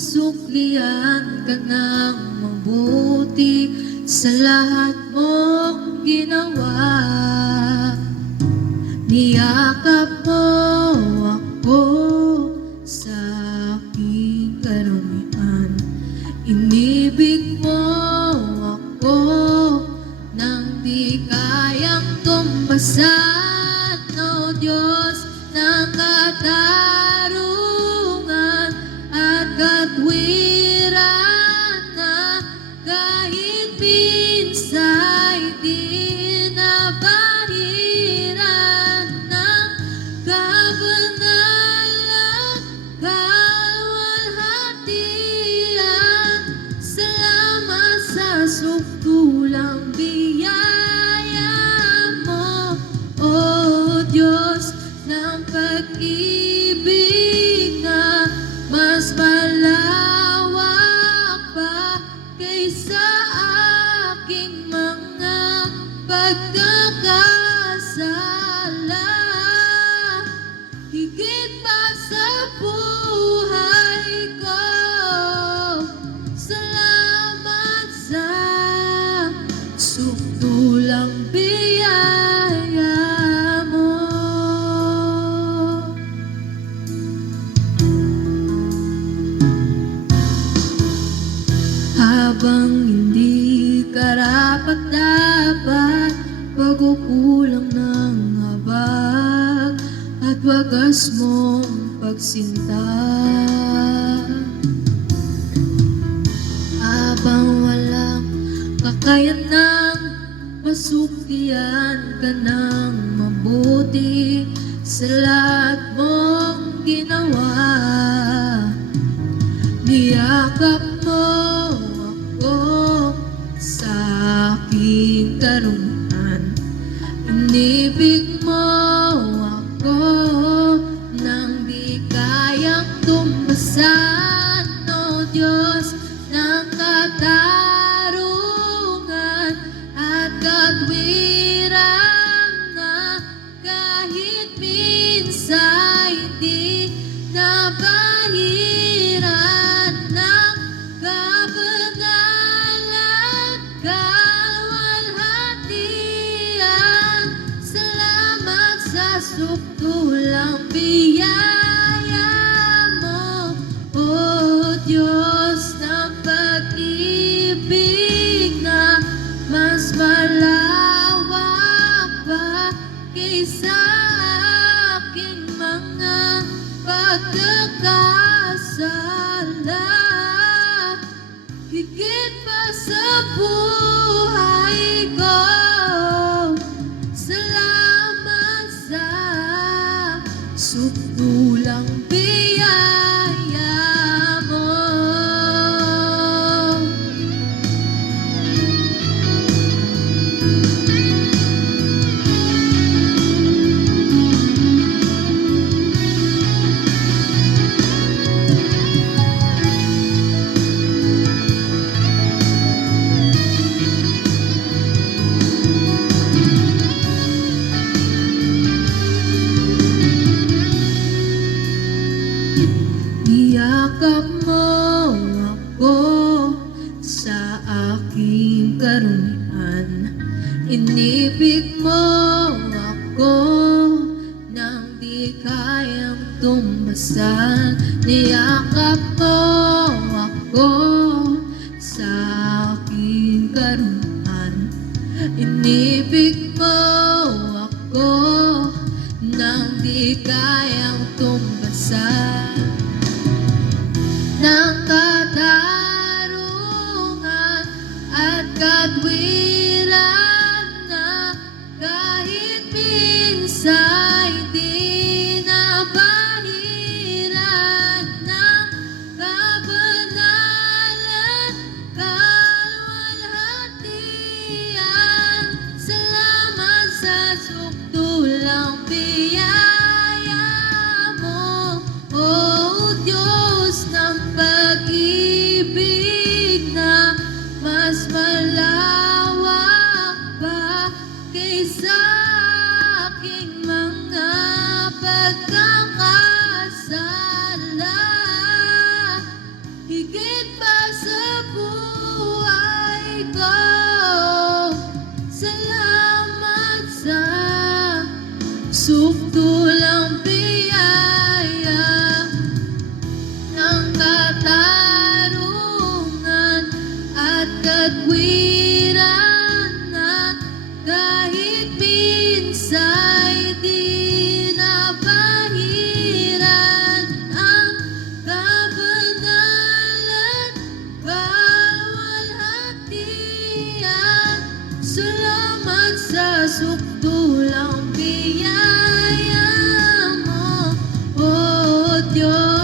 masuklian ka ng mabuti sa lahat mong ginawa. Niyakap mo ako sa aking karumian. Inibig mo ako nang di kayang tumbasan. O Diyos ng katarungan at katwiran, na kahit minsa'y di nabahiran ng kabanalan, kaluwalhatian. Salamat sa sukdulang biyaya mo, O Diyos ng pag-ibig na mas malawak pa kaysa aking mga pagkakasala. Higit pa sa buhay ko, salamat sa sukdulang biyaya mo. Habang hindi karapat-dapat, pagkukulang ng habag at wagas mong pagsinta. Habang walang kakayanang masuklian ka ng mabuti sa lahat mong ginawa. Niyakap mo ako sa aking karumian. Inibig mo ako nang di kayang tumbasan. O Diyos ng katarungan at katwiran, na kahit minsa'y di nabahiran ng kabanalan, kaluwalhatian. Salamat sa sukdulang biyaya mo, O Diyos ng pag-ibig na mas malawak pa kaysa aking mga pagkakasala. Higit pa sa buhay ko, salamat sa sukdulang biyaya mo. Niyakap mo ako sa aking karumian. Inibig mo ako nang di kayang tumbasan. Niyakap mo ako sa aking karumian. Inibig mo ako nang di kayang tumbasan ng katarungan at katwiran, na kahit minsa'y di nabahiran ng kabanalan, kaluwalhatian. Salamat sa sukdulang biyaya Diyos.